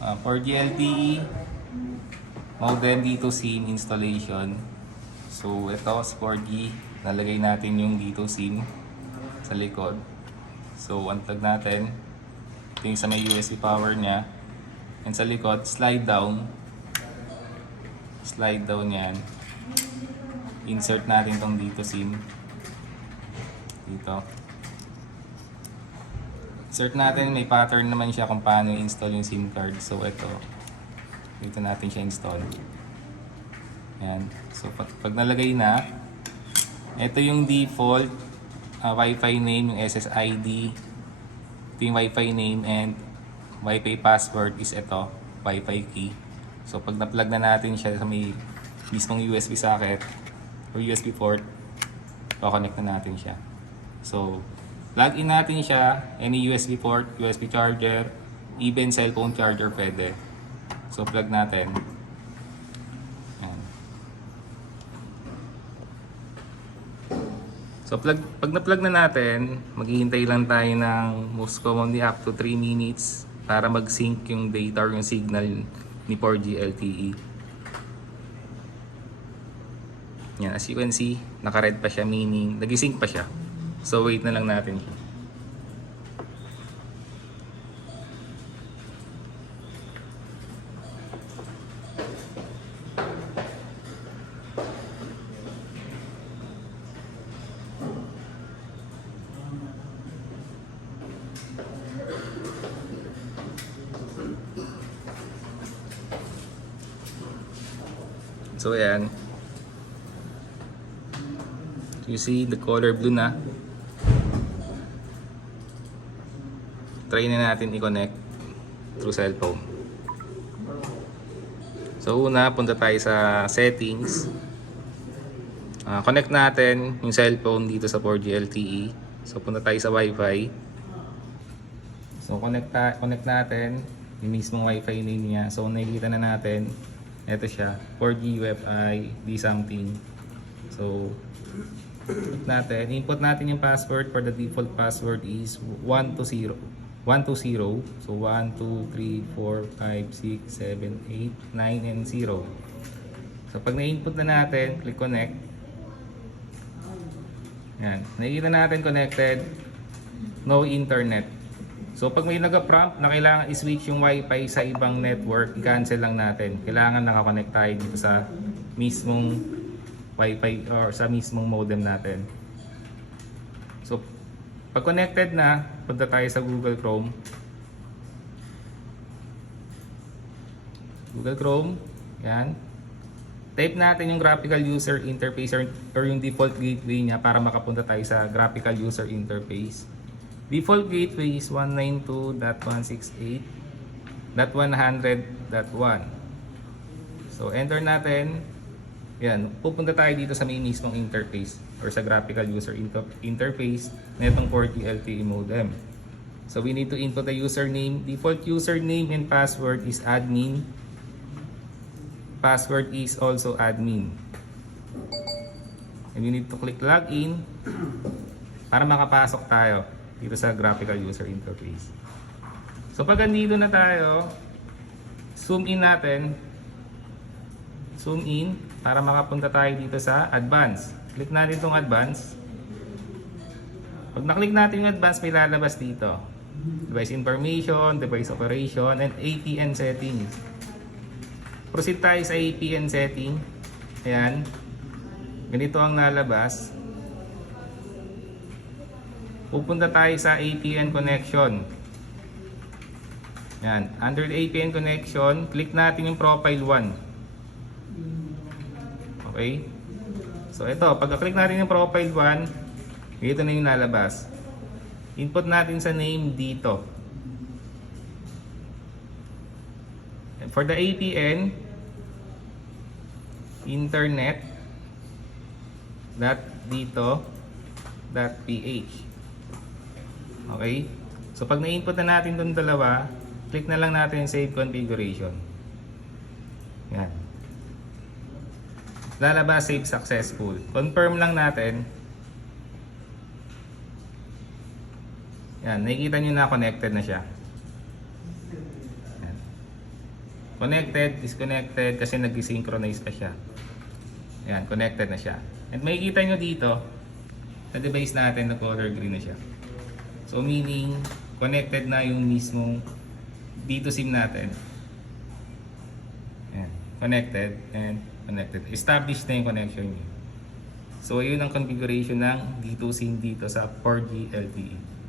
For GLTE modem dito SIM installation. So ito sa 4G, nalagay natin yung dito SIM sa likod. So unplug natin. Ito yung sa may USB power niya. And sa likod, slide down. Slide down yan. Insert natin tong dito SIM. Dito. Insert natin, may pattern naman siya kung paano install yung SIM card. So ito, dito natin siya install. Yan. So pag nalagay na, ito yung default Wi-Fi name, yung SSID. Ito yung Wi-Fi name and Wi-Fi password is ito, Wi-Fi key. So pag na-plug na natin siya sa may mismong USB socket or USB port, connect na natin siya. So plug in natin siya, any USB port, USB charger, even cellphone charger pwede. So plug natin. Yan. So pag na-plug na natin, maghihintay lang tayo ng most commonly up to 3 minutes para mag-sync yung data or yung signal ni 4G LTE. Yan, as you can see, naka-red pa siya, meaning nag-sync pa siya. So wait na lang natin. So ayan. You see the color blue na. Try na natin i-connect through cellphone. So una, punta tayo sa settings. Connect natin yung cellphone dito sa 4G LTE. So punta tayo sa Wi-Fi. So connect natin yung mismong Wi-Fi name niya. So nakikita na natin, ito siya, 4G Wi-Fi D something. So natin, input natin yung password. For the default password is 120. So 1, 2, 3, 4, 5, 6, 7, 8, 9, and 0. So pag na-input na natin, click connect. Yan. Nakikita natin connected. No internet. So pag may nag-prompt na kailangan i-switch yung Wi-Fi sa ibang network, i-cancel lang natin. Kailangan nakakonect tayo dito sa mismong Wi-Fi or sa mismong modem natin. So pag connected na, punta tayo sa Google Chrome. Google Chrome, yan. Type natin yung graphical user interface or yung default gateway niya para makapunta tayo sa graphical user interface. Default gateway is 192.168.100.1. So enter natin. Yan, pupunta tayo dito sa may mismong interface or sa graphical user interface na itong 4G LTE modem. So we need to input the username. Default username and password is admin. Password is also admin. And we need to click login para makapasok tayo dito sa graphical user interface. So pag andito na tayo, zoom in natin. Zoom in para makapunta tayo dito sa advanced. Click natin itong advanced. Pag naklik natin yung advanced, may lalabas dito. Device information, device operation, and APN settings. Proceed tayo sa APN setting. Ayan. Ganito ang lalabas. Pupunta tayo sa APN connection. Yan. Under the APN connection, click natin yung profile 1. Okay? So ito, pagka-click natin yung profile 1, dito na yung lalabas. Input natin sa name dito. And for the APN, internet .dito.ph. Okay? So pag na-input na natin itong dalawa, click na lang natin save configuration. Yan. Lalabas save successful. Confirm lang natin. Yan, nakikita nyo na connected na siya. Yan. Connected, disconnected kasi nag-synchronize pa siya. Ayan, connected na siya. And makikita nyo dito, sa device natin na color green na siya. So meaning, connected na yung mismong dito SIM natin. Ayan, connected and connected. Established na yung connection niyo. So yun ang configuration ng D2 SIM dito sa 4G LTE.